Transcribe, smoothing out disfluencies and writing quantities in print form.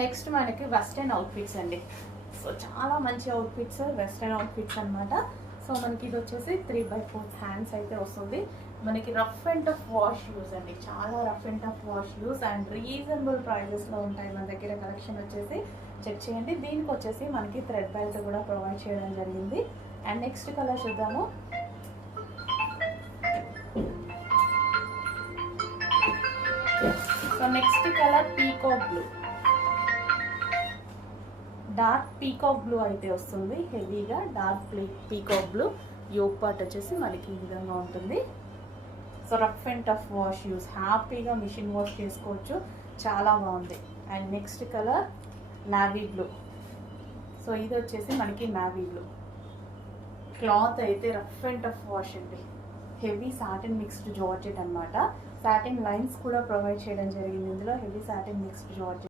Next మనకి western outfits అండి. So చాలా మంచి అవుట్ఫిట్స్, వెస్ట్రన్ అవుట్ఫిట్స్ అనమాట. సో మనకి ఇది వచ్చేసి 3/4 హ్యాండ్స్ అయితే వస్తుంది. మనకి rough and tough wash use అండి, చాలా rough and tough wash use and reasonable ప్రైజెస్లో ఉంటాయి మన దగ్గర. కలెక్షన్ వచ్చేసి చెక్ చేయండి. దీనికి వచ్చేసి మనకి థ్రెడ్ బెల్ట్ కూడా ప్రొవైడ్ చేయడం జరిగింది. అండ్ నెక్స్ట్ కలర్ చూద్దాము. So next colour peacock blue, dark peacock blue అయితే వస్తుంది. హెవీగా dark peacock blue. Yoke part వచ్చేసి మనకి ఈ విధంగా ఉంటుంది. So rough and tough wash use, హ్యాపీగా మిషన్ వాష్ చేసుకోవచ్చు, చాలా బాగుంది. And next colour navy blue. So ఇది వచ్చేసి మనకి నావీ బ్లూ. క్లాత్ అయితే రఫ్ అండ్ టఫ్ వాష్ అండి. హెవీ సాటిన్ మిక్స్డ్ జార్జెట్ అనమాట. సాటిన్ లైన్స్ కూడా ప్రొవైడ్ చేయడం జరిగింది ఇందులో. Heavy satin mixed georgette.